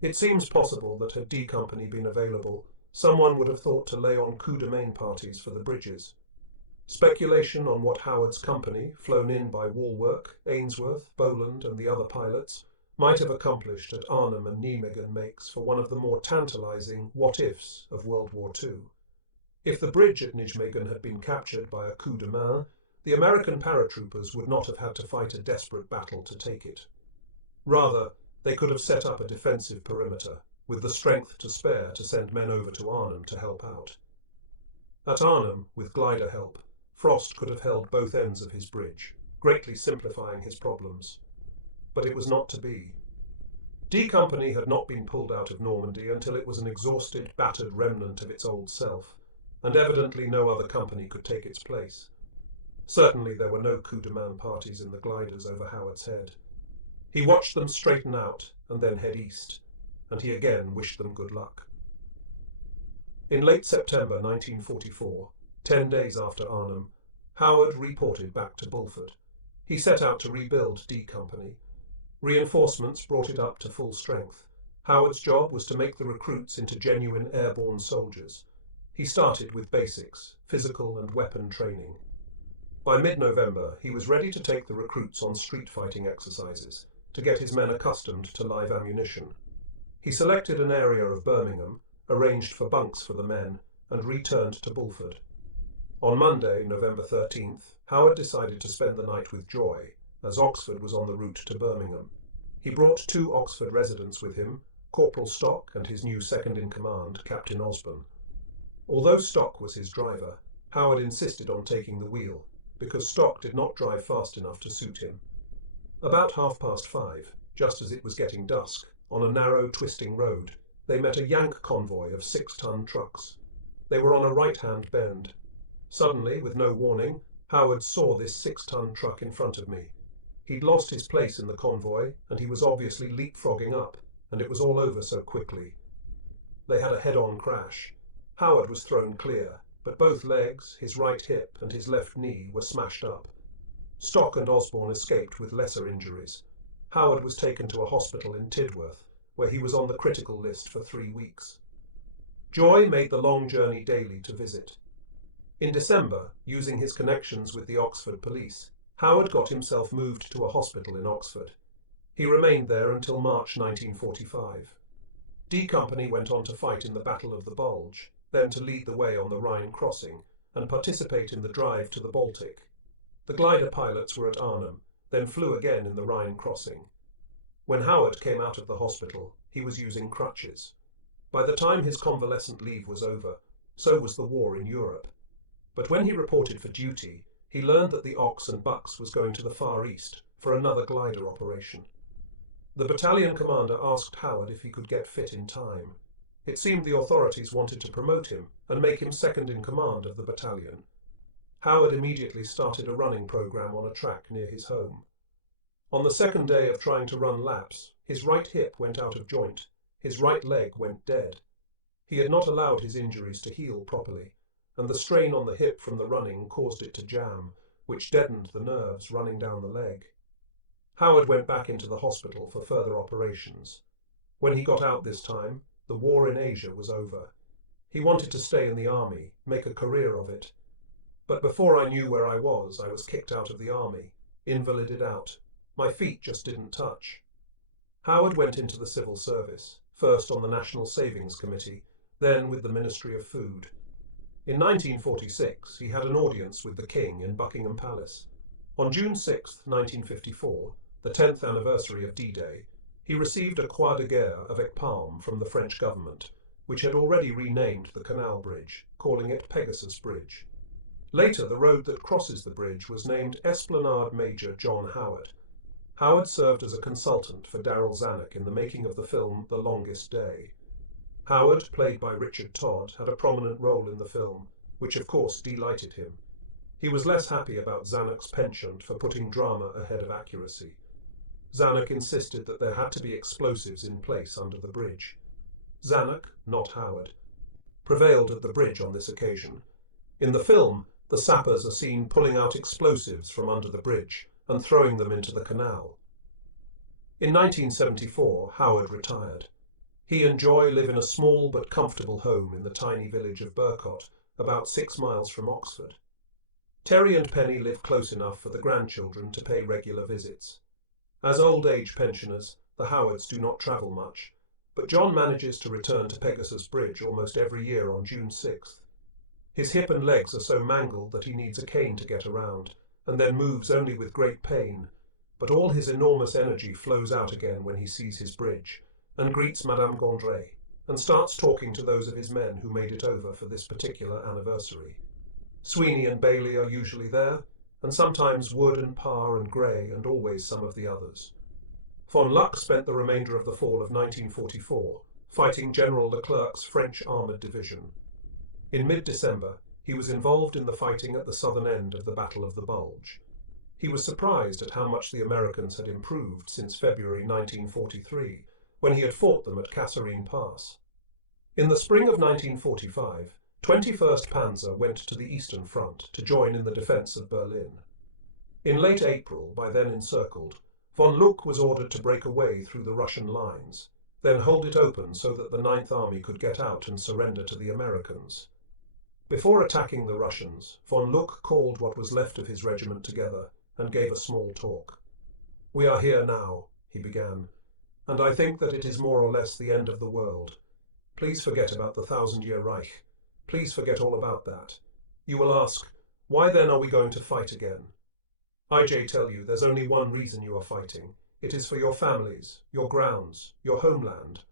It seems possible that had D Company been available, someone would have thought to lay on coup de main parties for the bridges. Speculation on what Howard's company, flown in by Walwork, Ainsworth, Boland and the other pilots, might have accomplished at Arnhem and Nijmegen makes for one of the more tantalizing what-ifs of World War II. If the bridge at Nijmegen had been captured by a coup de main, the American paratroopers would not have had to fight a desperate battle to take it. Rather, they could have set up a defensive perimeter, with the strength to spare to send men over to Arnhem to help out. At Arnhem, with glider help, Frost could have held both ends of his bridge, greatly simplifying his problems. But it was not to be. D Company had not been pulled out of Normandy until it was an exhausted, battered remnant of its old self, and evidently no other company could take its place. Certainly there were no coup de main parties in the gliders over Howard's head. He watched them straighten out and then head east, and he again wished them good luck. In late September 1944, 10 days after Arnhem, Howard reported back to Bulford. He set out to rebuild D Company. Reinforcements brought it up to full strength. Howard's job was to make the recruits into genuine airborne soldiers. He started with basics, physical and weapon training. By mid-November, he was ready to take the recruits on street fighting exercises, to get his men accustomed to live ammunition. He selected an area of Birmingham, arranged for bunks for the men, and returned to Bulford. On Monday, November 13th, Howard decided to spend the night with Joy, as Oxford was on the route to Birmingham. He brought 2 Oxford residents with him, Corporal Stock and his new second-in-command, Captain Osborne. Although Stock was his driver, Howard insisted on taking the wheel, because Stock did not drive fast enough to suit him. About 5:30, just as it was getting dusk, on a narrow, twisting road, they met a Yank convoy of 6-ton trucks. They were on a right-hand bend. Suddenly, with no warning, Howard saw this 6-ton truck in front of me. He'd lost his place in the convoy, and he was obviously leapfrogging up, and it was all over so quickly. They had a head-on crash. Howard was thrown clear, but both legs, his right hip and his left knee were smashed up. Stock and Osborne escaped with lesser injuries. Howard was taken to a hospital in Tidworth, where he was on the critical list for 3 weeks. Joy made the long journey daily to visit. In December, using his connections with the Oxford police, Howard got himself moved to a hospital in Oxford. He remained there until March 1945. D Company went on to fight in the Battle of the Bulge, then to lead the way on the Rhine crossing and participate in the drive to the Baltic. The glider pilots were at Arnhem, then flew again in the Rhine crossing. When Howard came out of the hospital, he was using crutches. By the time his convalescent leave was over, so was the war in Europe. But when he reported for duty, he learned that the Ox and Bucks was going to the Far East for another glider operation. The battalion commander asked Howard if he could get fit in time. It seemed the authorities wanted to promote him and make him second in command of the battalion. Howard immediately started a running program on a track near his home. On the second day of trying to run laps, his right hip went out of joint, his right leg went dead. He had not allowed his injuries to heal properly, and the strain on the hip from the running caused it to jam, which deadened the nerves running down the leg. Howard went back into the hospital for further operations. When he got out this time, the war in Asia was over. He wanted to stay in the army, make a career of it. But before I knew where I was kicked out of the army, invalided out. My feet just didn't touch. Howard went into the civil service, first on the National Savings Committee, then with the Ministry of Food. In 1946, he had an audience with the King in Buckingham Palace. On June 6, 1954, the 10th anniversary of D-Day, he received a Croix de Guerre avec Palme from the French government, which had already renamed the Canal Bridge, calling it Pegasus Bridge. Later, the road that crosses the bridge was named Esplanade Major John Howard. Howard served as a consultant for Daryl Zanuck in the making of the film The Longest Day. Howard, played by Richard Todd, had a prominent role in the film, which of course delighted him. He was less happy about Zanuck's penchant for putting drama ahead of accuracy. Zanuck insisted that there had to be explosives in place under the bridge. Zanuck, not Howard, prevailed at the bridge on this occasion. In the film, the sappers are seen pulling out explosives from under the bridge and throwing them into the canal. In 1974, Howard retired. He and Joy live in a small but comfortable home in the tiny village of Burcott, about 6 miles from Oxford. Terry and Penny live close enough for the grandchildren to pay regular visits. As old-age pensioners, the Howards do not travel much, but John manages to return to Pegasus Bridge almost every year on June 6th. His hip and legs are so mangled that he needs a cane to get around, and then moves only with great pain, but all his enormous energy flows out again when he sees his bridge, and greets Madame Gondret, and starts talking to those of his men who made it over for this particular anniversary. Sweeney and Bailey are usually there, and sometimes Wood and Parr and Gray, and always some of the others. Von Luck spent the remainder of the fall of 1944 fighting General Leclerc's French Armoured Division. In mid-December, he was involved in the fighting at the southern end of the Battle of the Bulge. He was surprised at how much the Americans had improved since February 1943, when he had fought them at Kasserine Pass. In the spring of 1945, 21st Panzer went to the Eastern Front to join in the defence of Berlin. In late April, by then encircled, von Luck was ordered to break away through the Russian lines, then hold it open so that the Ninth Army could get out and surrender to the Americans. Before attacking the Russians, von Luck called what was left of his regiment together and gave a small talk. "We are here now," he began, "and I think that it is more or less the end of the world. Please forget about the 1,000-year Reich. Please forget all about that. You will ask, why then are we going to fight again? I tell you, there's only one reason you are fighting. It is for your families, your grounds, your homeland.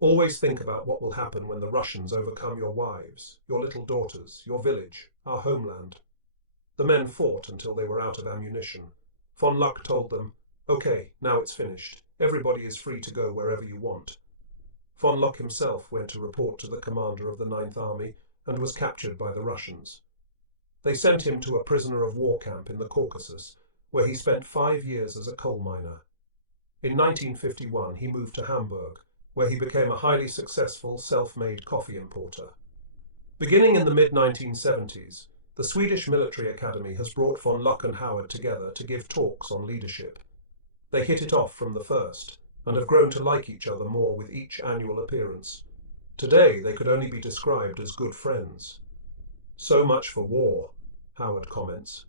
Always think about what will happen when the Russians overcome your wives, your little daughters, your village, our homeland." The men fought until they were out of ammunition. Von Luck told them, "Okay, now it's finished. Everybody is free to go wherever you want." Von Luck himself went to report to the commander of the Ninth Army and was captured by the Russians. They sent him to a prisoner of war camp in the Caucasus, where he spent 5 years as a coal miner. In 1951 he moved to Hamburg, where he became a highly successful self-made coffee importer. Beginning in the mid-1970s, the Swedish Military Academy has brought von Luck and Howard together to give talks on leadership. They hit it off from the first, and have grown to like each other more with each annual appearance. Today they could only be described as good friends. "So much for war," Howard comments.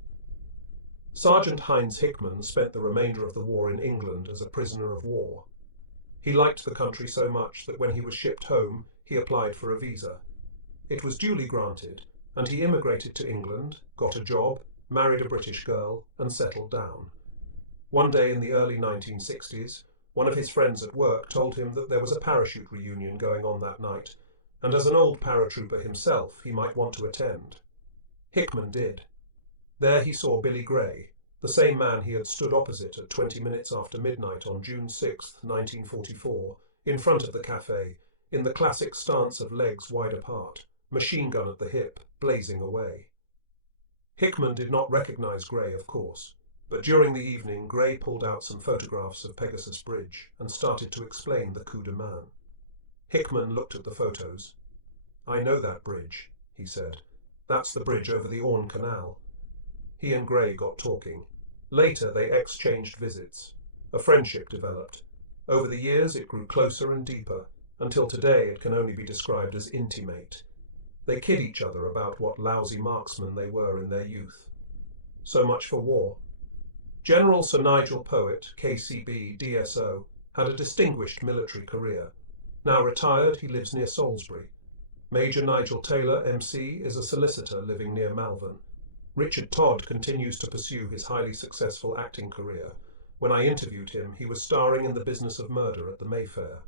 Sergeant Heinz Hickman spent the remainder of the war in England as a prisoner of war. He liked the country so much that when he was shipped home, he applied for a visa. It was duly granted, and he immigrated to England, got a job, married a British girl, and settled down. One day in the early 1960s, one of his friends at work told him that there was a parachute reunion going on that night, and as an old paratrooper himself, he might want to attend. Hickman did. There he saw Billy Gray, the same man he had stood opposite at 20 minutes after midnight on June 6, 1944, in front of the café, in the classic stance of legs wide apart, machine gun at the hip, blazing away. Hickman did not recognize Gray, of course, but during the evening Gray pulled out some photographs of Pegasus Bridge and started to explain the coup de main. Hickman looked at the photos. "I know that bridge," he said. "That's the bridge over the Orne Canal." He and Gray got talking. Later they exchanged visits. A friendship developed. Over the years it grew closer and deeper, until today it can only be described as intimate. They kid each other about what lousy marksmen they were in their youth. So much for war. General Sir Nigel Powett, KCB, DSO, had a distinguished military career. Now retired, he lives near Salisbury. Major Nigel Taylor, MC, is a solicitor living near Malvern. Richard Todd continues to pursue his highly successful acting career. When I interviewed him, he was starring in The Business of Murder at the Mayfair.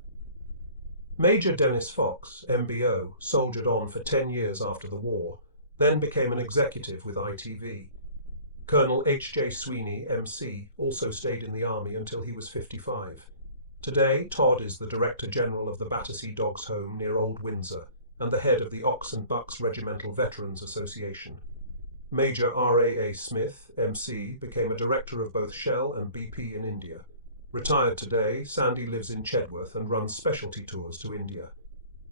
Major Dennis Fox, MBO, soldiered on for 10 years after the war, then became an executive with ITV. Colonel H.J. Sweeney, M.C., also stayed in the army until he was 55. Today, Todd is the Director General of the Battersea Dogs Home near Old Windsor and the head of the Ox and Bucks Regimental Veterans Association. Major R.A.A. Smith, M.C., became a director of both Shell and BP in India. Retired today, Sandy lives in Chedworth and runs specialty tours to India.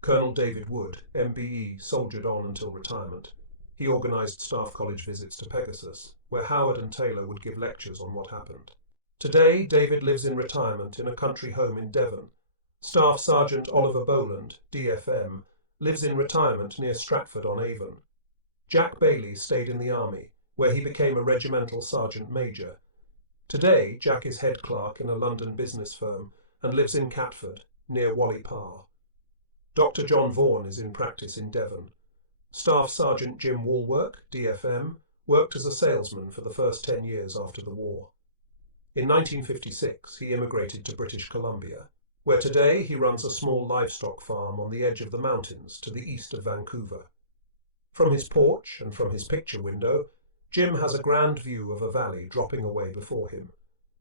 Colonel David Wood, MBE, soldiered on until retirement. He organised staff college visits to Pegasus, where Howard and Taylor would give lectures on what happened. Today, David lives in retirement in a country home in Devon. Staff Sergeant Oliver Boland, DFM, lives in retirement near Stratford-on-Avon. Jack Bailey stayed in the army, where he became a regimental sergeant major. Today, Jack is head clerk in a London business firm and lives in Catford, near Whalley Parr. Dr. John Vaughan is in practice in Devon. Staff Sergeant Jim Walwork, DFM, worked as a salesman for the first 10 years after the war. In 1956, he immigrated to British Columbia, where today he runs a small livestock farm on the edge of the mountains to the east of Vancouver. From his porch and from his picture window, Jim has a grand view of a valley dropping away before him,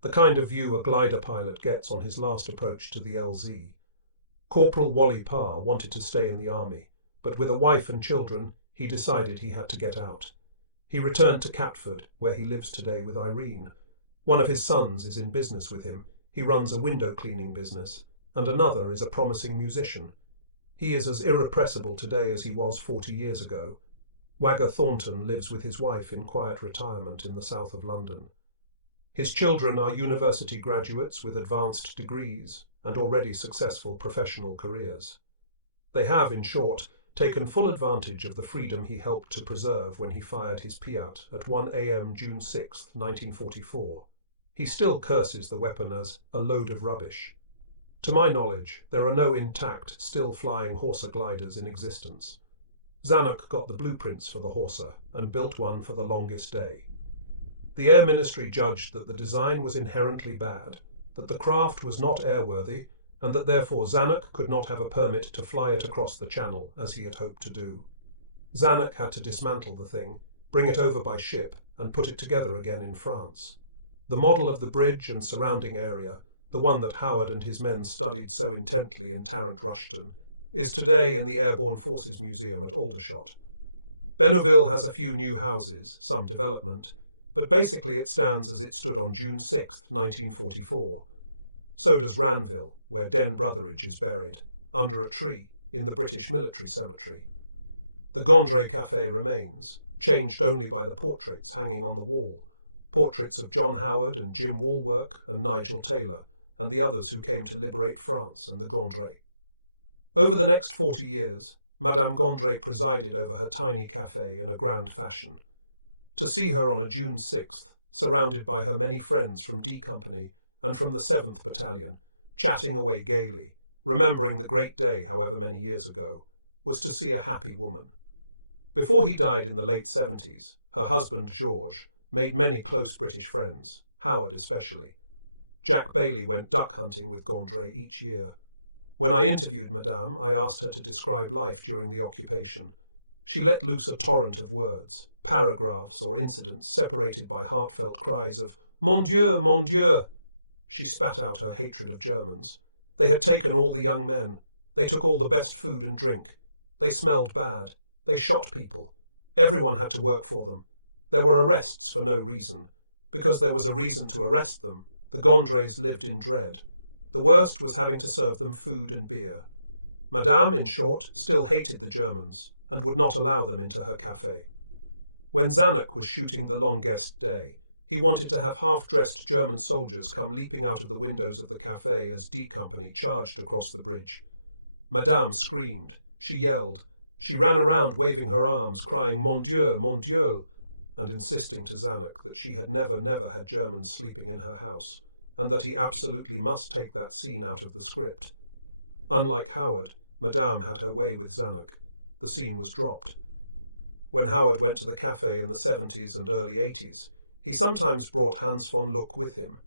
the kind of view a glider pilot gets on his last approach to the LZ. Corporal Whalley Parr wanted to stay in the army, but with a wife and children, he decided he had to get out. He returned to Catford, where he lives today with Irene. One of his sons is in business with him. He runs a window cleaning business, and another is a promising musician. He is as irrepressible today as he was 40 years ago. Wagger Thornton lives with his wife in quiet retirement in the south of London. His children are university graduates with advanced degrees and already successful professional careers. They have, in short, taken full advantage of the freedom he helped to preserve when he fired his Piat at 1 a.m. June 6, 1944. He still curses the weapon as a load of rubbish. To my knowledge, there are no intact, still-flying Horsa gliders in existence. Zanuck got the blueprints for the Horsa and built one for the longest day. The Air Ministry judged that the design was inherently bad, that the craft was not airworthy, and that therefore Zanuck could not have a permit to fly it across the Channel as he had hoped to do. Zanuck had to dismantle the thing, bring it over by ship, and put it together again in France. The model of the bridge and surrounding area, the one that Howard and his men studied so intently in Tarrant Rushton, is today in the Airborne Forces Museum at Aldershot. Benouville has a few new houses, some development, but basically it stands as it stood on June 6, 1944. So does Ranville, where Den Brotheridge is buried, under a tree in the British Military Cemetery. The Gondry Café remains, changed only by the portraits hanging on the wall, portraits of John Howard and Jim Walwork and Nigel Taylor, and the others who came to liberate France and the Gondry. Over the next 40 years, Madame Gondry presided over her tiny café in a grand fashion. To see her on a June 6th, surrounded by her many friends from D Company and from the 7th Battalion, chatting away gaily, remembering the great day however many years ago, was to see a happy woman. Before he died in the late 70s, her husband George made many close British friends, Howard especially. Jack Bailey went duck hunting with Gondry each year. When I interviewed Madame, I asked her to describe life during the occupation. She let loose a torrent of words, paragraphs or incidents separated by heartfelt cries of "Mon Dieu, mon Dieu!" She spat out her hatred of Germans. They had taken all the young men. They took all the best food and drink. They smelled bad. They shot people. Everyone had to work for them. There were arrests for no reason. Because there was a reason to arrest them, the Gondrys lived in dread. The worst was having to serve them food and beer. Madame, in short, still hated the Germans and would not allow them into her café. When Zanuck was shooting the longest day, he wanted to have half-dressed German soldiers come leaping out of the windows of the café as D Company charged across the bridge. Madame screamed. She yelled. She ran around waving her arms, crying "Mon Dieu, mon Dieu!" and insisting to Zanuck that she had never had Germans sleeping in her house, and that he absolutely must take that scene out of the script. Unlike Howard, Madame had her way with Zanuck. The scene was dropped. When Howard went to the café in the 70s and early 80s, he sometimes brought Hans von Luck with him.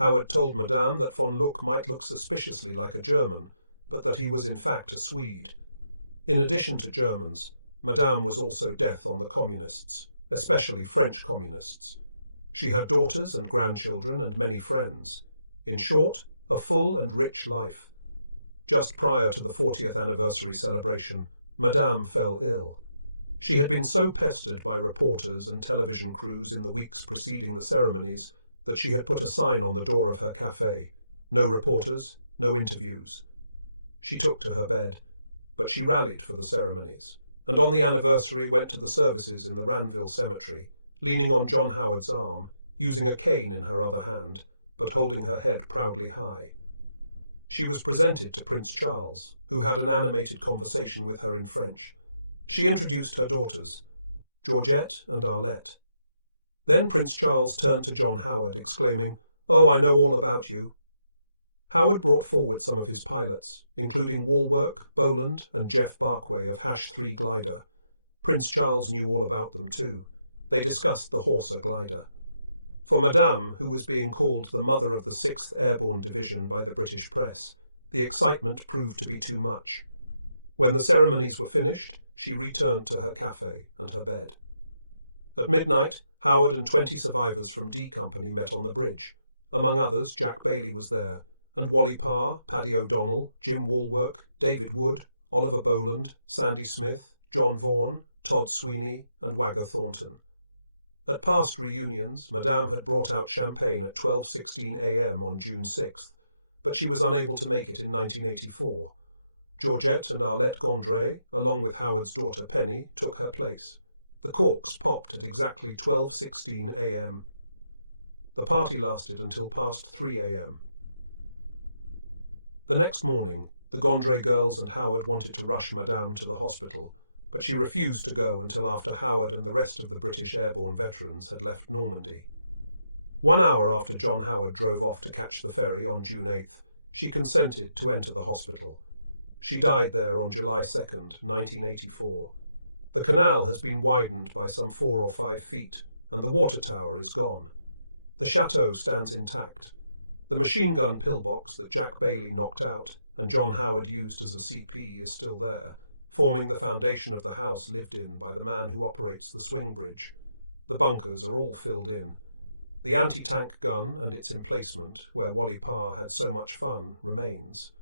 Howard told Madame that von Luck might look suspiciously like a German, but that he was in fact a Swede. In addition to Germans, Madame was also death on the communists, especially French communists. She had daughters and grandchildren and many friends. In short, a full and rich life. Just prior to the 40th anniversary celebration, Madame fell ill. She had been so pestered by reporters and television crews in the weeks preceding the ceremonies that she had put a sign on the door of her cafe: no reporters, no interviews. She took to her bed, but she rallied for the ceremonies, and on the anniversary went to the services in the Ranville Cemetery, leaning on John Howard's arm, using a cane in her other hand, but holding her head proudly high. She was presented to Prince Charles, who had an animated conversation with her in French. She introduced her daughters, Georgette and Arlette. Then Prince Charles turned to John Howard, exclaiming, "Oh, I know all about you." Howard brought forward some of his pilots, including Walwork, Boland, and Jeff Barkway of H-3 glider. Prince Charles knew all about them too. They discussed the Horsa glider. For Madame, who was being called the mother of the 6th Airborne Division by the British press, the excitement proved to be too much. When the ceremonies were finished, she returned to her cafe and her bed. At midnight, Howard and 20 survivors from D Company met on the bridge. Among others, Jack Bailey was there, and Wally Parr, Paddy O'Donnell, Jim Walwork, David Wood, Oliver Boland, Sandy Smith, John Vaughan, Todd Sweeney, and Wagger Thornton. At past reunions, Madame had brought out champagne at 12:16 a.m. on June 6th, but she was unable to make it in 1984. Georgette and Arlette Gondray, along with Howard's daughter Penny, took her place. The corks popped at exactly 12:16 a.m. The party lasted until past 3 a.m. The next morning, the Gondray girls and Howard wanted to rush Madame to the hospital, but she refused to go until after Howard and the rest of the British airborne veterans had left Normandy. 1 hour after John Howard drove off to catch the ferry on June 8th, she consented to enter the hospital. She died there on July 2nd, 1984. The canal has been widened by some 4 or 5 feet, and the water tower is gone. The chateau stands intact. The machine gun pillbox that Jack Bailey knocked out and John Howard used as a CP is still there, forming the foundation of the house lived in by the man who operates the swing bridge. The bunkers are all filled in. The anti-tank gun and its emplacement, where Wally Parr had so much fun, remains.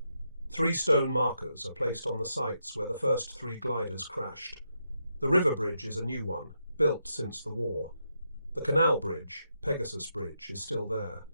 3 stone markers are placed on the sites where the first 3 gliders crashed. The river bridge is a new one, built since the war. The canal bridge, Pegasus Bridge, is still there.